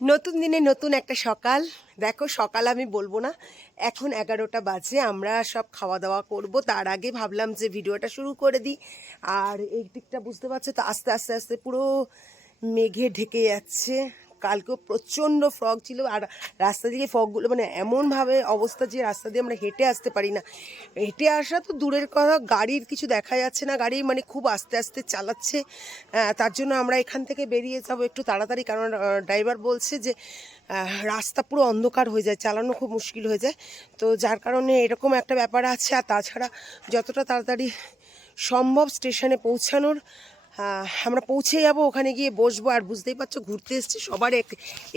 নতুন দিনে নতুন একটা সকাল। দেখো, সকাল আমি বলব না। এখন এগারোটা বাজে, আমরা সব খাওয়া দাওয়া করব। তার আগে ভাবলাম যে ভিডিওটা শুরু করে দিই। আর এই দিকটা বুঝতে পারছ তো, আস্তে আস্তে আস্তে পুরো মেঘে ঢেকে যাচ্ছে। কালকেও প্রচণ্ড ফগ ছিল আর রাস্তা দিয়ে ফগগুলো মানে এমনভাবে অবস্থা যে রাস্তা দিয়ে আমরা হেঁটে আসতে পারি না। হেঁটে আসা তো দূরের কথা, গাড়ির কিছু দেখা যাচ্ছে না, গাড়ি মানে খুব আস্তে আস্তে চালাচ্ছে। তার জন্য আমরা এখান থেকে বেরিয়ে যাব একটু তাড়াতাড়ি, কারণ ড্রাইভার বলছে যে রাস্তা পুরো অন্ধকার হয়ে যায়, চালানো খুব মুশকিল হয়ে যায়। তো যার কারণে এরকম একটা ব্যাপার আছে। আর তাছাড়া যতটা তাড়াতাড়ি সম্ভব স্টেশনে পৌঁছানোর আমরা পৌঁছে যাব, ওখানে গিয়ে বসবো। আর বুঝতেই পারছ, ঘুরতে এসছি। সবার এক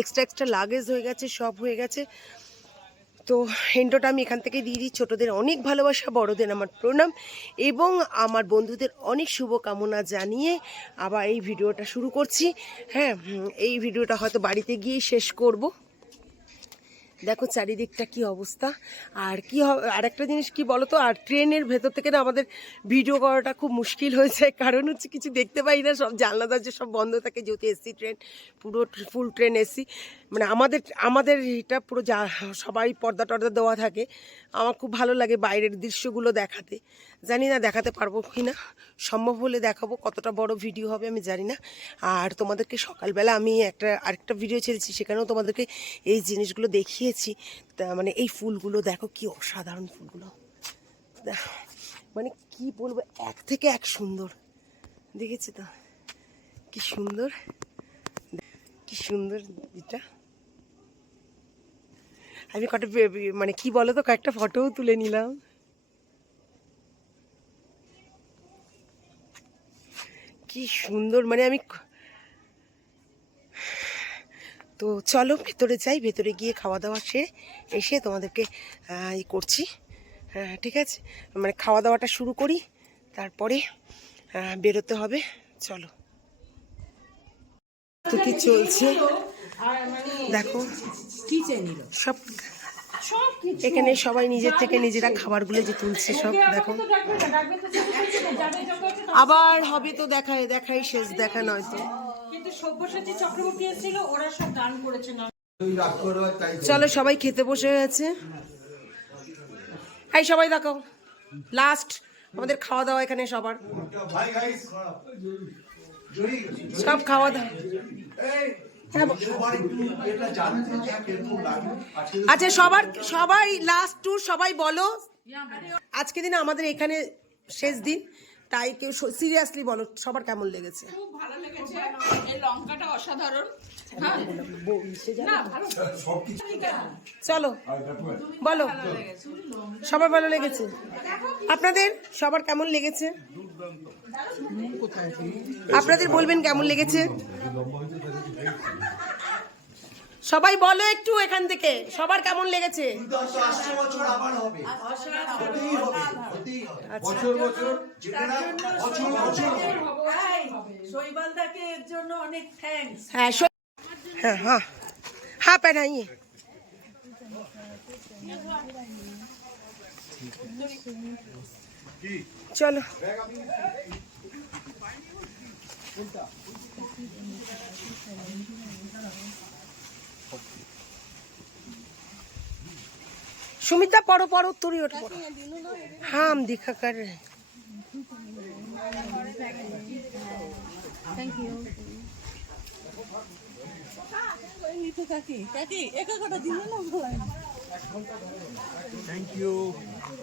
এক্সট্রা এক্সট্রা লাগেজ হয়ে গেছে, সব হয়ে গেছে। তো হেন্ডোটা আমি এখান থেকে দিয়ে দিই। ছোটোদের অনেক ভালোবাসা, বড়দের আমার প্রণাম। এবং আমার বন্ধুদের অনেক শুভকামনা জানিয়ে আবার এই ভিডিওটা শুরু করছি। হ্যাঁ এই ভিডিওটা হয়তো বাড়িতে গিয়েই শেষ করব। দেখো চারিদিকটা কি অবস্থা। আর কি হবে আর একটা জিনিস কি বলো তো আর ট্রেনের ভেতর থেকে না আমাদের ভিডিও করাটা খুব মুশকিল হয়ে যায়। কারণ হচ্ছে কিছু দেখতে পাই না, সব জানলা দরজা সব বন্ধ থাকে, যেহেতু এসি ট্রেন, পুরো ফুল ট্রেন এসি। মানে আমাদের আমাদের এটা পুরো যা, সবাই পর্দা টর্দা দেওয়া থাকে। আমার খুব ভালো লাগে বাইরের দৃশ্যগুলো দেখাতে। জানি না দেখাতে পারব কি না। সম্ভব হলে দেখাবো কতটা বড় ভিডিও হবে, আমি জানি না। আর তোমাদেরকে সকালবেলা আমি একটা, আরেকটা ভিডিও ছেড়েছি, সেখানেও তোমাদেরকে এই জিনিসগুলো দেখিয়েছি। তা মানে এই ফুলগুলো, দেখো কি অসাধারণ ফুলগুলো। মানে কি বলব, এক থেকে এক সুন্দর। দেখেছি তো? কি সুন্দর। কি সুন্দর এটা। আমি কটা মানে কি বলো তো কয়েকটা ফটোও তুলে নিলাম। কি সুন্দর মানে আমি তো চলো ভেতরে যাই ভেতরে গিয়ে খাওয়া দাওয়া সে এসে তোমাদেরকে ই করছি। হ্যাঁ ঠিক আছে? মানে খাওয়া দাওয়াটা শুরু করি তারপরে বেরোতে হবে। চলো। তো কি চলছে? দেখো সব এখানে সবাই নিজের থেকে নিজেরা খাবারগুলো যে তুলছে সব দেখো। আবার হবে তো দেখায় দেখাই শেষ দেখা নয় তো। কিন্তু সব্যসাচী চক্রবর্তী এসেছিল ওরা সব গান করেছে না। চলো সবাই খেতে বসে গেছে এই সবাই দেখো লাস্ট আমাদের খাওয়া দাওয়া এখানে সবার। সব খাওয়া দাওয়া। আচ্ছা সবার সবাই লাস্ট ট্যুর সবাই বলো। আজকে দিন আমাদের এখানে শেষ দিন তাই কেউ সিরিয়াসলি বলো সবার কেমন লেগেছে? খুব ভালো লেগেছে। এই লঙ্কাটা অসাধারণ। হ্যাঁ চলো বলো। সবার ভালো লেগেছে? আপনাদের সবার কেমন লেগেছে? আপনাদের বলবেন কেমন লেগেছে? সবাই বলো একটু এখান থেকে সবার কেমন লেগেছে? হ্যাঁ হ্যাঁ হ্যাঁ। হ্যাঁ পেনাই চলো। সুমিতা, পড়ো পড়ো, তুরি ওঠ, পড়ো। হাম দীক্ষা কর। Thank you. Thank you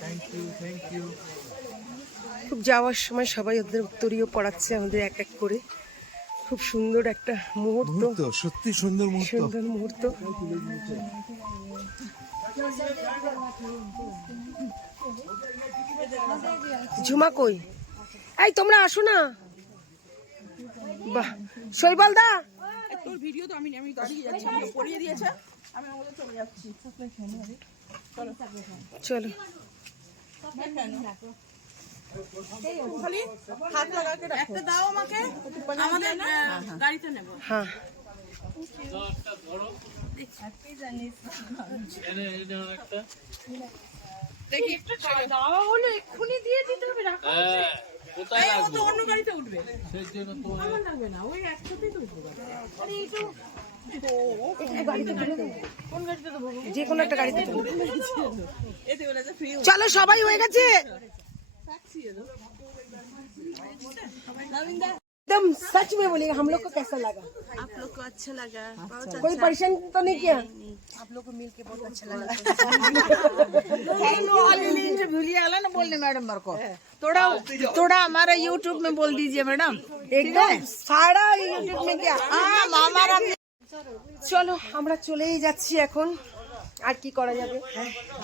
thank you thank you খুব যাওয়ার সময় সবাই ওদের উত্তরীয় পড়াচ্ছে আমাদের এক এক করে। খুব সুন্দর একটা মুহূর্ত। সত্যি সুন্দর মুহূর্ত। সুন্দর মুহূর্ত। ঝুমা কই? এই তোমরা আসো না। বাহ শৈবাল দা তোর ভিডিও তো আমি আমি দাঁড়িয়ে যাচ্ছি পড়িয়ে দিয়েছে। আমি আমাদের চলে যাচ্ছি। চলো। খালি হাত লাগাকে একটা দাও আমাকে আমাদের গাড়িতে নেব। হ্যাঁ। দেখি দাওয়া হলো এক্ষুনি দিয়ে দিতে হবে রাখো। কোথায় ও তো অন্য গাড়িতে উঠবে। সেই জন্য তো আমার লাগবে না ওই একসাথেই তো উঠবে আরে এই তো। একটু গাড়িতে তুলে দেবো। যে কোনো একটা গাড়িতে তুলে দেবো। এতে বলেছে ফ্রি চলো সবাই হয়ে গেছে। एकदम सच में बोलिएगा हम लोग को कैसा लगा आप लोग को अच्छा लगा बहुत कोई परेशान तो नहीं किया भूलिए वाला ना बोलने मैडम मेरे को थोड़ा थोड़ा हमारा यूट्यूब में बोल दीजिए मैडम एकदम সারা ইউটিউব में क्या हाँ हमारा চলো আমরা চলেই যাচ্ছি এখন আর কি করা যাবে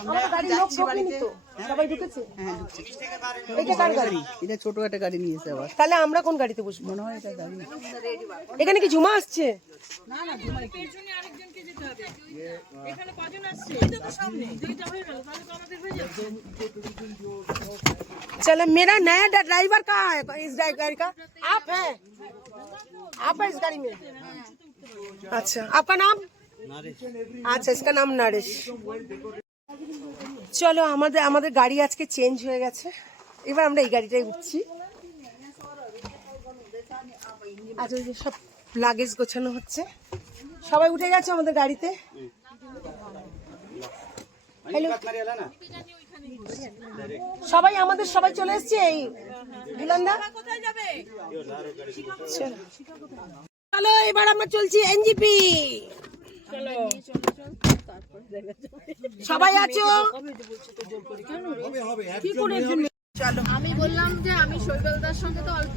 আমরা গাড়ি লোক ঢোকেনি তো সবাই ঢুকেছে এটা কার গাড়ি এটা ছোট একটা গাড়ি নিয়েছে আবার তাহলে আমরা কোন গাড়িতে বসবো মনে হয় এখানে কি ঝুমা আসছে चलो मेरा नया ड्राइवर कहाँ है इस गाड़ी का आप है आप है इस गाड़ी में अच्छा आपका नाम আচ্ছা इसका নাম নরেশ চলো আমাদের আমাদের গাড়ি আজকে চেঞ্জ হয়ে গেছে এবার আমরা এই গাড়িটাই উঠছি আচ্ছা ওই যে সব লাগেজ গোছানো হচ্ছে সবাই উঠে গেছে আমাদের গাড়িতে হ্যালো সবাই আমাদের সবাই চলে এসছে এই বুলান্দা কোথায় যাবে চলো এবার আমরা চলছি এনজিপি সবাই আছো? আমি বললাম যে আমি শৈবালদার সঙ্গে তো অল্প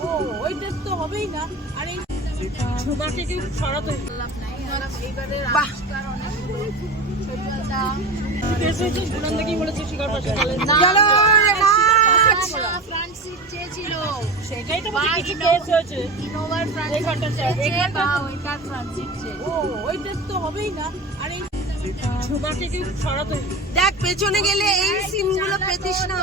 ও ওই টেস্ট তো হবেই না। আর এই ঝুমাকে কি সরাতে বললাম নাই এইবারে বাহ। অনেক শৈবালদা কি বলেছে শিকার পাশে। চলে সিট চেয়েছিল সেটাই তো বলছি কিছু কেস হয়েছে ইনোভার ফ্রন্ট এখানটা সিট চাই, চেয়েছে এখানটা বা ওইটার ফ্রন্ট সিট চেয়েছে ও ওই টেস্ট তো হবেই না আর এই ঝুমাকে কি সরাতে দেখ পেছনে গেলে এই সিনগুলো পেতিস না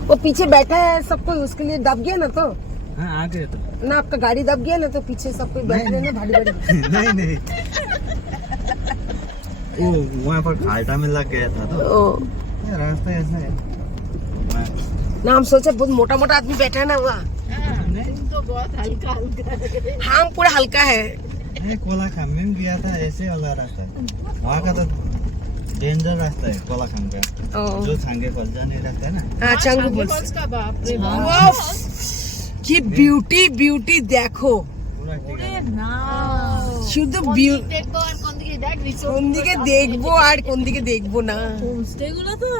वो पीछे बैठा है सब कोई उसके लिए दब गया ना तो हाँ आ तो ना आपका गाड़ी दब गया ना तो पीछे सब कोई बैठ रहे ना भारी भारी नहीं नहीं। वो वहाँ पर खाल्टा में लग गया था। तो ओ रास्ता ऐसा है। ना हम सोचे बहुत मोटा मोटा आदमी बैठा है ना वहाँ। तो बहुत हल्का हल्का हाँ पूरा हल्का है। नहीं कोला खाम में भी गया था ऐसे वाला रास्ता। है वहाँ का तो डेंजर रास्ता है कोला खाम का जो छांगे फल जाने रास्ता है ना। हाँ चांगू बोल का बाप रे वाह। কি বিউটি বিউটি দেখো। শুধু কোন দিকে দেখব আর কোন দিকে দেখব না। তো?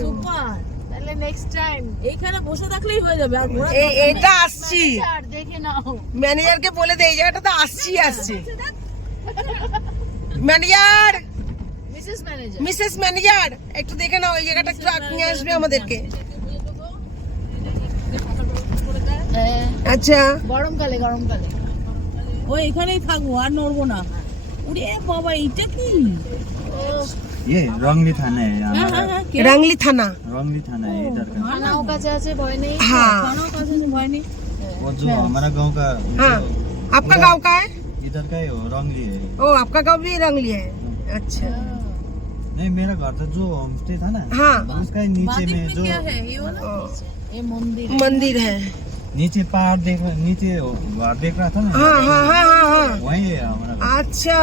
সুপার নেক্সট টাইম এইখানে বসে থাকলেই হয়ে যাবে এটা আসছি। ম্যানেজারকে বলে দে এই জায়গাটা তো আসছি আসছি। Manager Mrs manager Mrs manager একটু দেখে নাও এই জায়গাটা একটু নিয়ে আসবে আমাদেরকে। আচ্ছা গরমকালে গরমকালে ও এখানেই থাকবো আর নড়বো না ওরে বাবা এইটা কি ये रंगली थाना है হ্যাঁ हमारा হ্যাঁ হ্যাঁ কে রাংলি থানা रंगली थाना है इधर का থানাও কাছে আছে ভয় নেই हाँ থানাও কাছে আছে, ভয় নেই वो जो हमारा गांव का हाँ जो आपका गांव का है इधर का ही हो रंगली है ओ आपका गांव भी रंगली है अच्छा नहीं मेरा घर तो जो होम स्टे था ना हाँ उसका ही नीचे में जो ओ, এ মন্দির मंदिर है नीचे पहाड़ देख नीचे घर देख रहा था ना हाँ हाँ हाँ हाँ हाँ वही है हमारा घर। আচ্ছা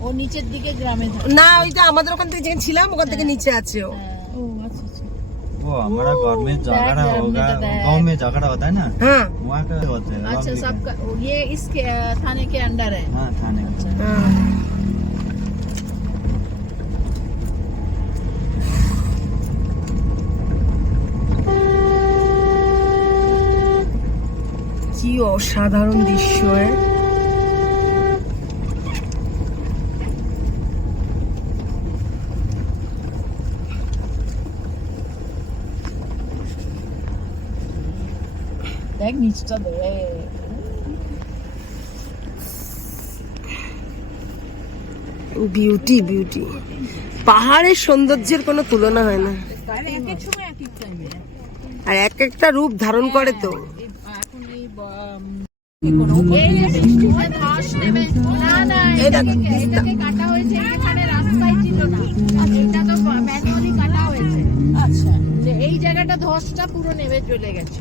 ও নিচের দিকে গ্রামে থাকে না ওইটা আমাদের ওখান থেকে যেখানে ছিলাম ওখান থেকে নিচে আছে ও ও আচ্ছা আচ্ছা वो हमारा घर में झगड़ा बैग होगा में तो बैग। गांव में झगड़ा होता है ना हाँ वहाँ का होता है अच्छा रंगली का। सबका ये इस के, थाने के अंडर है हाँ थाने का हाँ অসাধারণ দৃশ্য এ। দেখ নিচটা দেখ বিউটি বিউটি পাহাড়ের সৌন্দর্যের কোনো তুলনা হয় না। আর এক এক সময় এক এক টাইমে আর এক একটা রূপ ধারণ করে তো। এই আচ্ছা। যে এই জায়গাটা ধসটা পুরো নেমে চলে গেছে।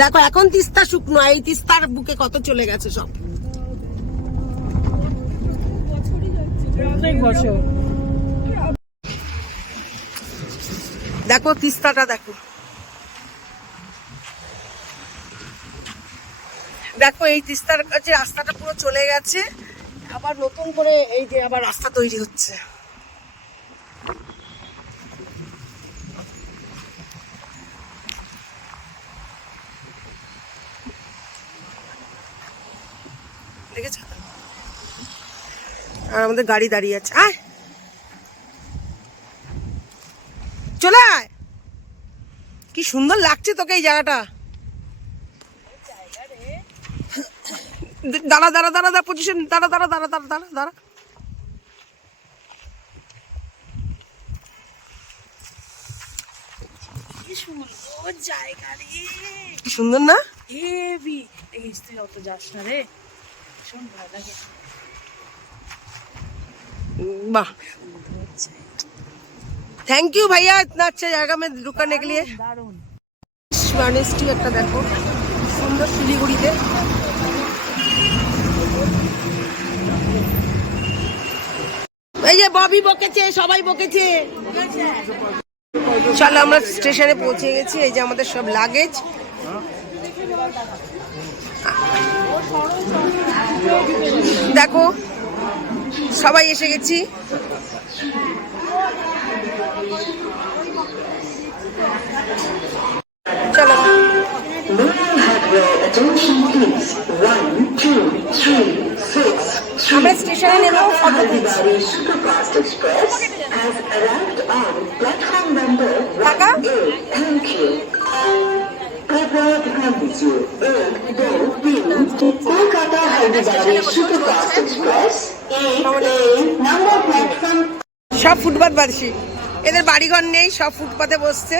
দেখো এখন তিস্তা শুকনো এই তিস্তার বুকে কত চলে গেছে সব। দেখো তিস্তাটা দেখো। দেখো এই তিস্তার কাছে রাস্তাটা পুরো চলে গেছে। আবার নতুন করে এই যে আবার রাস্তা তৈরি হচ্ছে। আর আমাদের গাড়ি দাঁড়িয়ে আছে। আয়! চলে আয়! কি সুন্দর লাগছে তোকে এই জায়গাটা। দাঁড়া দাঁড়া দাঁড়া দাঁড়া পজিশন দাঁড়া দাঁড়া দাঁড়া দাঁড়া দাঁড়া দাঁড়া কি সুন্দর না হেভি দেখিস তুই অত যাস না রে ভীষণ ভয় লাগে वाह थैंक यू भैया इतना अच्छा जगह में रुकने के लिए দারুণ একটা দেখো, সুন্দর শিলিগুড়িতে। এই যে ববি বকেছে, সবাই বকেছে। চলো আমরা স্টেশনে পৌঁছে গেছি, এই যে আমাদের সব লাগেজ। দেখো, সবাই এসে গেছি। আমরা স্টেশনে নেমে ফটো তুলছি টাকা? কলকাতা হায়দ্রাবাদের সুপারফাস্ট এদের বাড়িঘর নেই সব ফুটপাথে বসছে।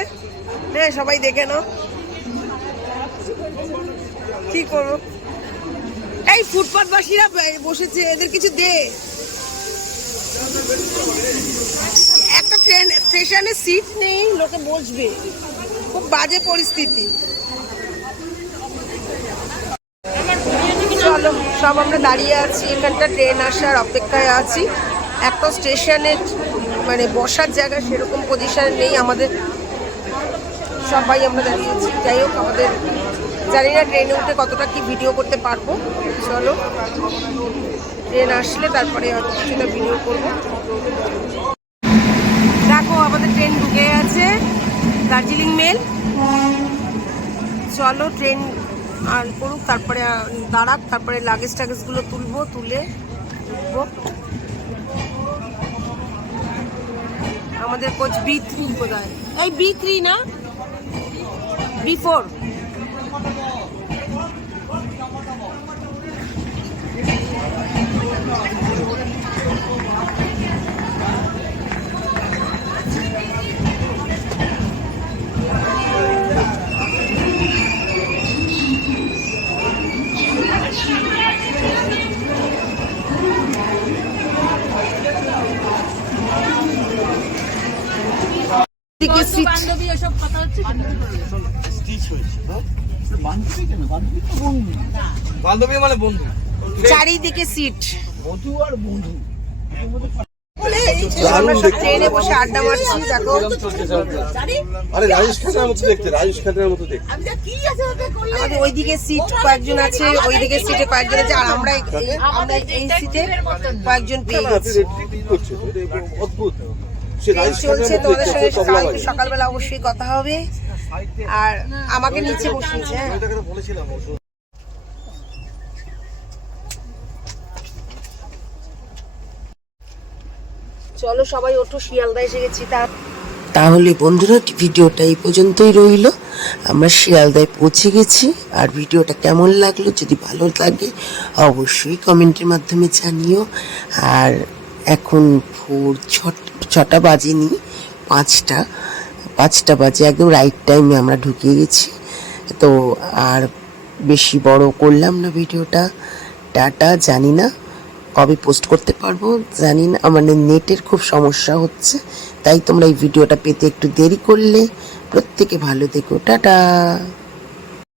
হ্যাঁ সবাই দেখে নাও। কি করব? এই ফুটপাতবাসীরা ব- বসেছে, এদের কিছু দে। একটা ট্রেন স্টেশনে সিট নেই, লোকে বসবে। খুব বাজে পরিস্থিতি। চলো, সব আমরা দাঁড়িয়ে আছি, এখানটা ট্রেন আসার অপেক্ষায় আছি। একটা স্টেশনে মানে বসার জায়গা সেরকম পজিশন নেই আমাদের। সবাই আমরা দাঁড়িয়েছি যাই হোক, আমাদের জানি না ট্রেনে উঠে কতটা কি ভিডিও করতে পারব, চলো। ট্রেন আসলে তারপরে হয়তো কিছুটা ভিডিও করব। দেখো, আমাদের ট্রেন ঢুকে গেছে, দার্জিলিং মেল চলো, ট্রেন আর করুক, তারপরে দাঁড়াক, তারপরে লাগেজ টাগেজগুলো তুলবো, তুলে উঠবো। আমাদের কোচ বি থ্রি কোথায় এই বি থ্রি না? বি ফোর দিকে সিট বান্ধবী এসব কথা হচ্ছে বান্ধবী মানে বন্ধু। চারিদিকে সিট। আর বন্ধু ট্রেনে বসে আড্ডা মারছি দেখো। আরে রাজেশ খানের মতো দেখতে রাজেশ খানের মতো দেখতে। আমাদের ওইদিকে সিট কয়েকজন আছে ওইদিকে সিটে কয়েকজন আছে আর আমরা এই- এই- আমরা এই সিটে কয়েকজন পেয়ে গেছি। অদ্ভুত। চলছে তোমাদের সঙ্গে কালকে সকালবেলা অবশ্যই কথা হবে। আর আমাকে নিচে বসিয়েছে হ্যাঁ ওইটাকে তো বলেছিলাম ও চলো সবাই ওঠো শিয়ালদা এসে গেছি। তার তাহলে বন্ধুরা, ভিডিওটা এই পর্যন্তই রইল। আমরা শিয়ালদায় পৌঁছে গেছি। আর ভিডিওটা কেমন লাগল, যদি ভালো লাগে, অবশ্যই কমেন্টের মাধ্যমে জানিও। আর এখন ভোর ছটা বাজেনি, পাঁচটা। পাঁচটা বাজে একদম রাইট টাইমে আমরা ঢুকিয়ে গেছি। তো আর বেশি বড় করলাম না ভিডিওটা। টাটা, জানি না। কবে পোস্ট করতে পারব জানি না। আমার নেটের খুব সমস্যা হচ্ছে, তাই তোমরা এই ভিডিওটা পেতে একটু দেরি করলে। প্রত্যেকে ভালো দেখো টাটা।